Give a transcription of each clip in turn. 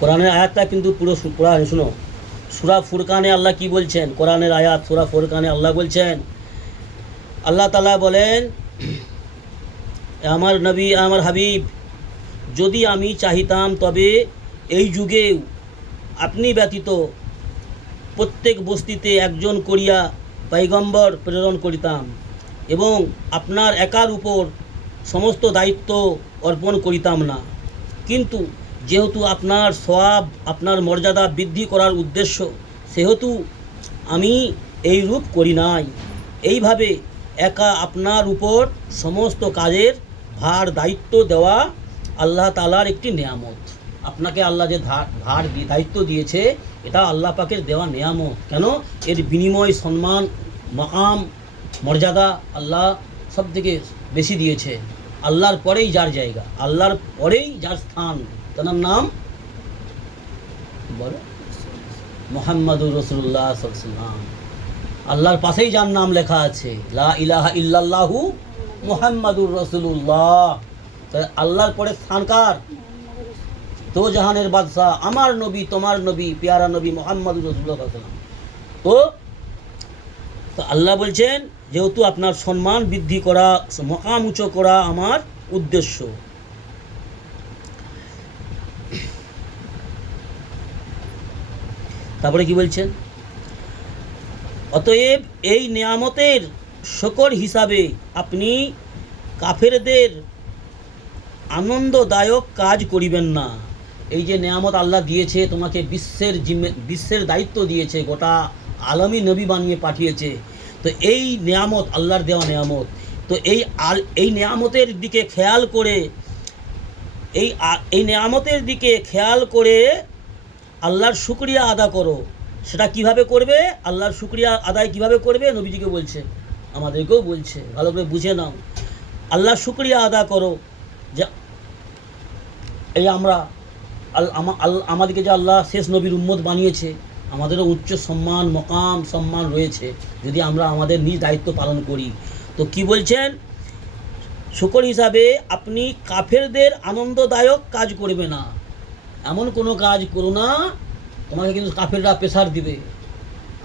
কোরআনের আয়াতটা কিন্তু পুরো কোরআন শুনো, সূরা ফুরকানে আল্লাহ কি বলছেন, কোরআনের আয়াত সূরা ফুরকানে আল্লাহ বলছেন, আল্লাহ তাআলা বলেন, আমার নবী আমার হাবিব, যদি আমি চাহিতাম তবে এই যুগেও আপনি ব্যতীত প্রত্যেক বস্তিতে একজন করিয়া পয়গম্বর প্রেরণ করিতাম এবং আপনার একার উপর সমস্ত দায়িত্ব অর্পণ করিতাম না। কিন্তু যেহেতু আপনার সওয়াব, আপনার মর্যাদা বৃদ্ধি করার উদ্দেশ্য, সেহেতু আমি এই রূপ করি নাই। এইভাবে একা আপনার উপর সমস্ত কাজের ভার দায়িত্ব দেওয়া আল্লাহ তাআলার একটি নেয়ামত। আপনাকে আল্লাহ যে দায়িত্ব দিয়েছে, এটা আল্লাহ পাকের দেওয়া নেয়ামত। কেন? এর বিনিময়, সম্মান, মাকাম, মর্যাদা আল্লাহ সব থেকে বেশি দিয়েছে। আল্লাহর পরেই যার জায়গা, আল্লাহর পরেই যার স্থান, তার নাম বলো মুহাম্মাদুর রাসূলুল্লাহ সাল্লাল্লাহু আলাইহি ওয়াসাল্লাম। আল্লাহর পাশেই যার নাম লেখা আছে, লা ইলাহা ইল্লাল্লাহু মুহাম্মাদুর রাসূলুল্লাহ। আল্লাহর পরে স্থান কার? তো জাহানের বাদশাহ, আমার নবী, তোমার নবী, পেয়ারা নবী মুহাম্মাদুর রাসূলুল্লাহ সাল্লাল্লাহু আলাইহি ওয়াসাল্লাম। তো আল্লাহ বলছেন, যেহেতু আপনার সম্মান বৃদ্ধি করা, মকাম উঁচু করা আমার উদ্দেশ্য। তারপরে কি বলছেন? অতএব এই নেয়ামতের শকর হিসাবে আপনি কাফেরদের আনন্দদায়ক কাজ করিবেন না। এই যে নেয়ামত আল্লাহ দিয়েছে তোমাকে, বিশ্বের দায়িত্ব দিয়েছে, গোটা আলমী নবী বানিয়ে পাঠিয়েছে, তো এই নেয়ামত আল্লাহর দেওয়া নেয়ামত। তো এই নেয়ামতের দিকে খেয়াল করে, এই নেয়ামতের দিকে খেয়াল করে আল্লাহর শুকরিয়া আদা করো। সেটা কিভাবে করবে? আল্লাহর শুকরিয়া আদায় কিভাবে করবে? নবীজিকে বলছে, আমাদেরকেও বলছে, ভালো করে বুঝে নাও। আল্লাহর শুকরিয়া আদা করো যে এই আমাদেরকে যে আল্লাহ শেষ নবীর উম্মত বানিয়েছে, আমাদেরও উচ্চ সম্মান, মকাম, সম্মান রয়েছে যদি আমরা আমাদের নিজ দায়িত্ব পালন করি। তো কি বলছেন? শুকর হিসাবে আপনি কাফেরদের আনন্দদায়ক কাজ করবে না। এমন কোনো কাজ করো না, তোমাকে কিন্তু কাফেররা প্রেসার দিবে।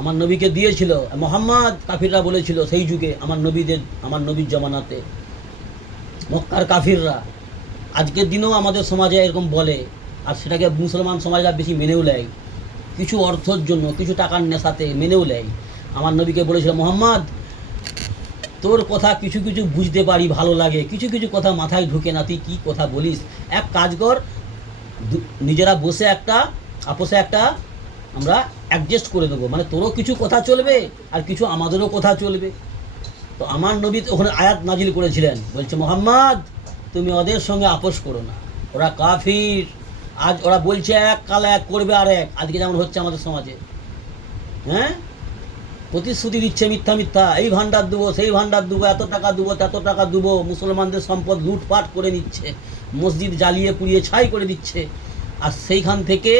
আমার নবীকে দিয়েছিল মুহাম্মদ, কাফিররা বলেছিল সেই যুগে, আমার নবীর জামানাতে মক্কার কাফিররা, আজকের দিনেও আমাদের সমাজে এরকম বলে, আর সেটাকে মুসলমান সমাজরা বেশি মেনেও নেয়, কিছু অর্থের জন্য, কিছু টাকার নেশাতে মেনেও নেয়। আমার নবীকে বলেছিল, মুহাম্মদ তোর কথা কিছু কিছু বুঝতে পারি, ভালো লাগে, কিছু কিছু কথা মাথায় ঢুকে না, তুই কী কথা বলিস, এক কাজ কর, নিজেরা বসে আপোষে আমরা অ্যাডজাস্ট করে দেবো, মানে তোরও কিছু কথা চলবে আর কিছু আমাদেরও কথা চলবে। তো আমার নবী ওখানে আয়াত নাজিল করেছিলেন, বলছে, মুহাম্মদ তুমি ওদের সঙ্গে আপোষ করো না, ওরা কাফির। আজ ওরা বলছে এক, কাল এক, করবে আর এক। আজকে যেমন হচ্ছে আমাদের সমাজে, হ্যাঁ, প্রতিশ্রুতি দিচ্ছে মিথ্যা মিথ্যা, এই ভান্ডার দেবো, সেই ভান্ডার দেবো, এত টাকা দেবো, তত টাকা দেবো, মুসলমানদের সম্পদ লুটপাট করে নিচ্ছে, মসজিদ জ্বালিয়ে পুড়িয়ে ছাই করে দিচ্ছে, আর সেইখান থেকে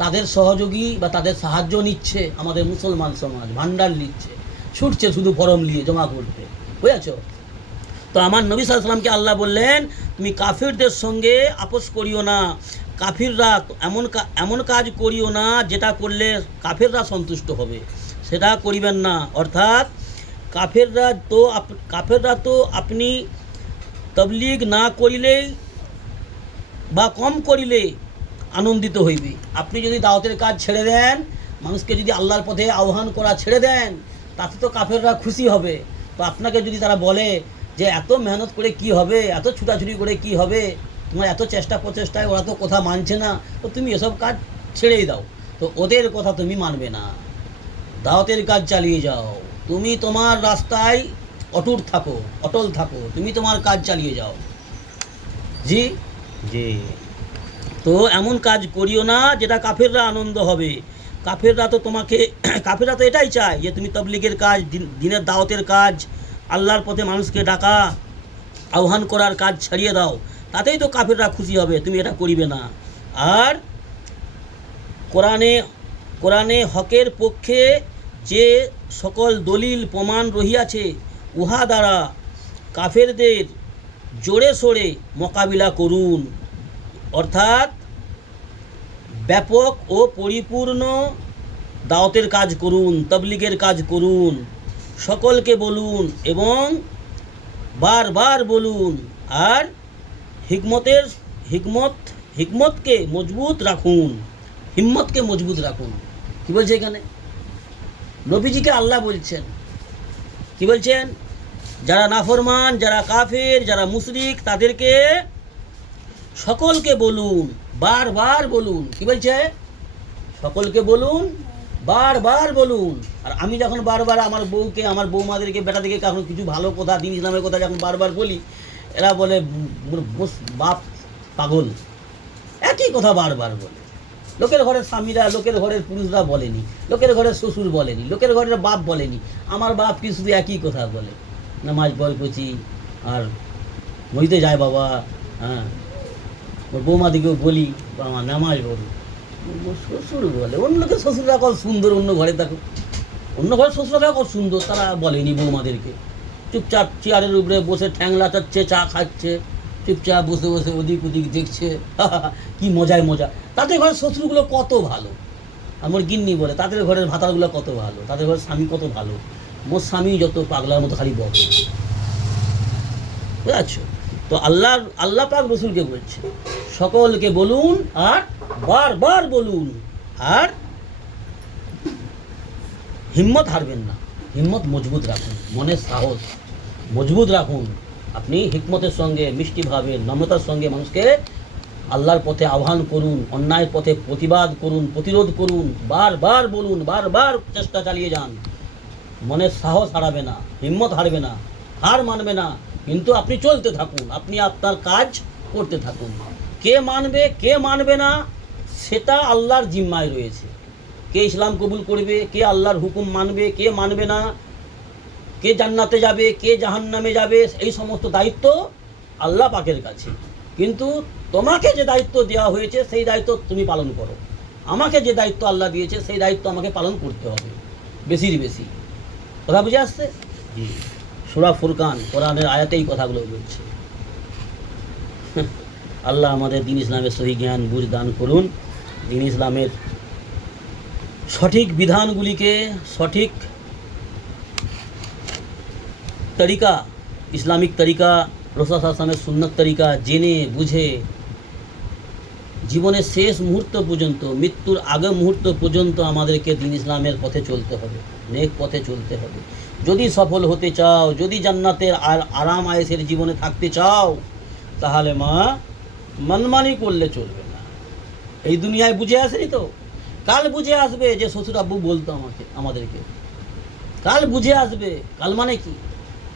তাদের সহযোগী বা তাদের সাহায্য নিচ্ছে আমাদের মুসলমান সমাজ, ভান্ডার নিচ্ছে, ছুটছে শুধু ফরম নিয়ে জমা করতে, বুঝেছ? তো আমার নবী সাল্লাল্লাহু আলাইহি ওয়াসাল্লামকে আল্লাহ বললেন, তুমি কাফিরদের সঙ্গে আপোষ করিও না, কাফিররা এমন কাজ করিও না যেটা করলে কাফিররা সন্তুষ্ট হবে, সেটা করিবেন না। অর্থাৎ কাফেররা তো আপনি তবলিগ না করিলেই বা কম করিলে আনন্দিত হইবে। আপনি যদি দাওয়াতের কাজ ছেড়ে দেন, মানুষকে যদি আল্লাহর পথে আহ্বান করা ছেড়ে দেন, তাতে তো কাফেররা খুশি হবে। তো আপনাকে যদি তারা বলে যে এত মেহনত করে কি হবে, এত ছুটাছুটি করে কি হবে, তোমার এত চেষ্টা প্রচেষ্টায় ওরা তো কথা মানছে না, তো তুমি এসব কাজ ছেড়েই দাও। তো ওদের কথা তুমি মানবে না, দাওয়াতের কাজ চালিয়ে যাও, তুমি তোমার রাস্তায় অটল থাকো, তুমি তোমার কাজ চালিয়ে যাও। জি জি। তো এমন কাজ করিও না যেটা কাফেররা আনন্দ হবে। কাফেররা তো এটাই চায় যে তুমি তবলিগের কাজ, দিনের দাওয়াতের কাজ, আল্লাহর পথে মানুষকে ডাকা, আহ্বান করার কাজ ছাড়িয়ে দাও, তাতেই তো কাফেররা খুশি হবে, তুমি এটা করিবে না। আর কোরআনে হকের পক্ষে যে সকল দলিল প্রমাণ রহিয়াছে, উহা দ্বারা কাফেরদের জোরে সোরে মোকাবিলা করুন। অর্থাৎ ব্যাপক ও পরিপূর্ণ দাওয়াতের কাজ করুন, তাবলীগের কাজ করুন, সকলকে বলুন এবং বারবার বলুন। আর হিকমতকে মজবুত রাখুন, হিম্মতকে মজবুত রাখুন। কি বলছে এখানে? নবীজিকে আল্লাহ বলছেন, কি বলছেন? যারা নাফরমান, যারা কাফের, যারা মুশরিক, তাদেরকে সকলকে বলুন, বারবার বলুন। কি বলছে? সকলকে বলুন, বারবার বলুন। আর আমি যখন বারবার আমার বউকে, আমার বৌমাদেরকে, বেটাদেরকে কখনো কিছু ভালো কথা, দিন ইসলামের কথা যখন বারবার বলি, এরা বলে বাপ পাগল, একই কথা বারবার বলে। লোকের ঘরের স্বামীরা, লোকের ঘরের পুরুষরা বলেনি, লোকের ঘরের শ্বশুর বলেনি, লোকের ঘরের বাপ বলেনি, আমার বাপ কি শুধু একই কথা বলে, নামাজ পড় কচি আর মরিতে যায় বাবা। হ্যাঁ, ওর বৌমাদিকেও বলি বাবা নামাজ পড়ো, শ্বশুর বলে। অন্য লোকের শ্বশুররা কত সুন্দর, অন্য ঘরে দেখো, অন্য ঘরের শ্বশুররা কত সুন্দর, তারা বলেনি বৌমাদেরকে। চুপচাপ চেয়ারের উপরে বসে ঠ্যাংলা চাচ্ছে, চা খাচ্ছে, চুপচাপ বসে বসে ওদিক ওদিক দেখছে, কি মজায় মজা। তাদের ঘরের শ্বশুরগুলো কত ভালো। আমার গিন্নি বলে তাদের ঘরের ভাতারগুলো কত ভালো, তাদের ঘরের স্বামী কত ভালো। মোর স্বামী যত পাগলার মতো খালি বকে, বুঝাচ্ছ? তো আল্লাহ পাক রসুলকে বলছে সকলকে বলুন আর বারবার বলুন। আর হিম্মত হারবেন না, হিম্মত মজবুত রাখুন, মনের সাহস মজবুত রাখুন। আপনি হিকমতের সঙ্গে, মিষ্টিভাবে, নম্রতার সঙ্গে মানুষকে আল্লাহর পথে আহ্বান করুন, অন্যায়ের পথে প্রতিবাদ করুন, প্রতিরোধ করুন, বারবার বলুন, বারবার চেষ্টা চালিয়ে যান। মনের সাহস হারাবে না, হিম্মত হারবে না, হার মানবে না, কিন্তু আপনি চলতে থাকুন, আপনি আপনার কাজ করতে থাকুন। কে মানবে কে মানবে না সেটা আল্লাহর জিম্মায় রয়েছে। কে ইসলাম কবুল করবে, কে আল্লাহর হুকুম মানবে, কে মানবে না, কে জান্নাতে যাবে, কে জাহান্নামে যাবে, এই সমস্ত দায়িত্ব আল্লাহ পাকের কাছে। কিন্তু তোমাকে যে দায়িত্ব দেওয়া হয়েছে সেই দায়িত্ব তুমি পালন করো। আমাকে যে দায়িত্ব আল্লাহ দিয়েছে সেই দায়িত্ব আমাকে পালন করতে হবে, বেশির বেশি। কথা বুঝে আসছে? জি। সূরা ফুরকান কোরআনের আয়াতে এই কথাগুলো বলছে। আল্লাহ আমাদের দ্বীন ইসলামের সহি জ্ঞান বুঝ দান করুন। দ্বীন ইসলামের সঠিক বিধানগুলিকে, সঠিক তরিকা, ইসলামিক তরিকা, রাসূল সাল্লাল্লাহু আলাইহি ওয়াসাল্লামের সুন্নত তরিকা জেনে বুঝে জীবনের শেষ মুহূর্ত পর্যন্ত, মৃত্যুর আগে মুহূর্ত পর্যন্ত আমাদেরকে দ্বীন ইসলামের পথে চলতে হবে, নেক পথে চলতে হবে। যদি সফল হতে চাও, যদি জান্নাতের আর আরাম আয়েসের জীবনে থাকতে চাও, তাহলে মানমানি করলে চলবে না। এই দুনিয়ায় বুঝে আসেনি তো, কাল বুঝে আসবে। যে শ্বশুর আব্বু বলতো আমাদেরকে, কাল বুঝে আসবে। কাল মানে কি?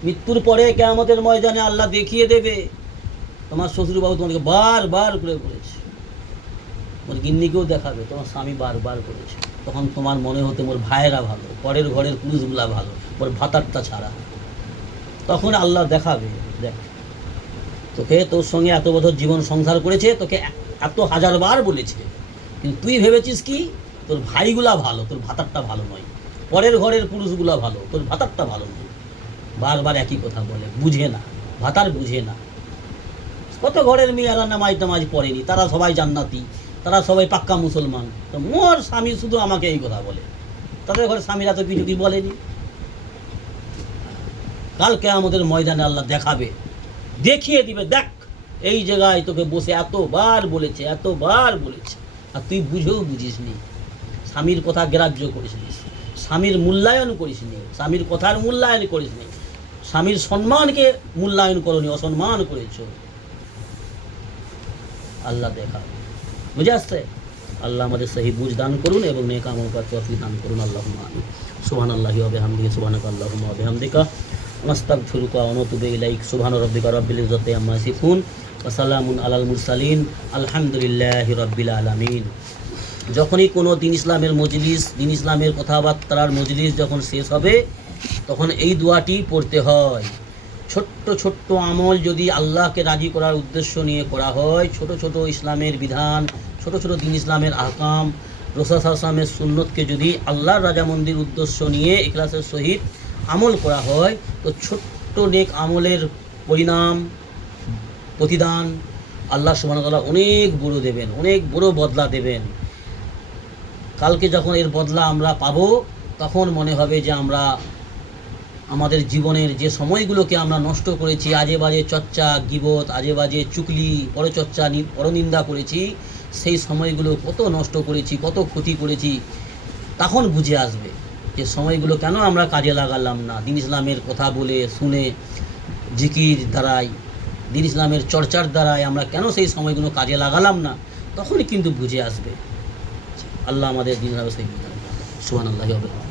মৃত্যুর পরে কিয়ামতের ময়দানে আল্লাহ দেখিয়ে দেবে। তোমার শ্বশুরবাবু তোমাদেরকে বারবার করে বলেছে, তোমার গিন্নিকেও দেখাবে, তোমার স্বামী বারবার করেছে। তখন তোমার মনে হতে মোর ভাইয়েরা ভালো, পরের ঘরের পুরুষগুলা ভালো, মোর ভাতারটা ছাড়া। তখন আল্লাহ দেখাবে, দেখ তোকে, তোর সঙ্গে এত বছর জীবন সংসার করেছে, তোকে এত হাজারবার বলেছে, কিন্তু তুই ভেবেছিস কি তোর ভাইগুলা ভালো, তোর ভাতারটা ভালো নয়, পরের ঘরের পুরুষগুলা ভালো, তোর ভাতারটা ভালো নয়। বারবার একই কথা বলে, বুঝে না, ভাতার বুঝে না। কত ঘরের মেয়েরা নামাজ টামাজ পড়েনি, তারা সবাই জান্নাতি, তারা সবাই পাক্কা মুসলমান। তো মোর স্বামী শুধু আমাকে এই কথা বলে, তাদের ঘরে স্বামীরা তো কিছু কি বলেনি। কাল কিয়ামতের ময়দানে আল্লাহ দেখাবে, দেখিয়ে দিবে, দেখ এই জায়গায় তোকে বসে এতবার বলেছে, এতবার বলেছে, আর তুই বুঝেও বুঝিসনি, স্বামীর কথা গ্রাহ্য করিসনি, স্বামীর মূল্যায়ন করিসনি, স্বামীর কথার মূল্যায়ন করিসনি, স্বামীর সম্মানকে মূল্যায়ন করনি, অসম্মান করেছ। আল্লাহ দেখা, বুঝে আসছে? আল্লাহ আমাদের সহি বুঝ দান করুন এবং নেক আমল করার তৌফিক দান করুন। আল্লাহুম্মা আমিন। সুবহানাল্লাহি ওয়া বিহামদিহি, সুবহানাকা আল্লাহুম্মা ওয়া বিহামদিকা, নাস্তাগফিরুকা ওয়া নাতুবু ইলাইক। সুবহানা রাব্বিকা রাব্বিল ইজ্জাতি আম্মা ইয়াসিফুন ওয়া সালামুন আলাল মুরসালিন, আলহামদুলিল্লাহি রাব্বিল আলামিন। যখনই কোনো দ্বীন ইসলামের মজলিস, দ্বীন ইসলামের কথাবার্তার মজলিস যখন শেষ হবে, তখন এই দোয়াটি পড়তে হয়। ছোট্ট ছোট্ট আমল যদি আল্লাহকে রাজি করার উদ্দেশ্য নিয়ে করা হয়, ছোট ছোট ইসলামের বিধান, ছোট ছোট দ্বীন ইসলামের আহকাম, রাসূল সাল্লাল্লাহু আলাইহি ওয়াসাল্লামের সুন্নতকে যদি আল্লাহর রাজামন্দির উদ্দেশ্য নিয়ে ইখলাসের সহিত আমল করা হয়, তো ছোট্ট নেক আমলের পরিণাম, প্রতিদান আল্লাহ সুবহানাহু ওয়া তাআলা অনেক বড় দেবেন, অনেক বড় বদলা দেবেন। কালকে যখন এর বদলা আমরা পাবো, তখন মনে হবে যে আমরা আমাদের জীবনের যে সময়গুলোকে আমরা নষ্ট করেছি, আজে বাজে চর্চা, গীবত, আজে বাজে চুগলি, পরচর্চা, পরনিন্দা করেছি, সেই সময়গুলো কত নষ্ট করেছি, কত ক্ষতি করেছি, তখন বুঝে আসবে যে সময়গুলো কেন আমরা কাজে লাগালাম না। দ্বীন ইসলামের কথা বলে শুনে, জিকির দ্বারাই, দ্বীন ইসলামের চর্চার দ্বারাই আমরা কেন সেই সময়গুলো কাজে লাগালাম না, তখনই কিন্তু বুঝে আসবে। আল্লাহ আমাদের দ্বীন ইসলামের সেই সুবহানাল্লাহি ওয়া বিহামদিহি।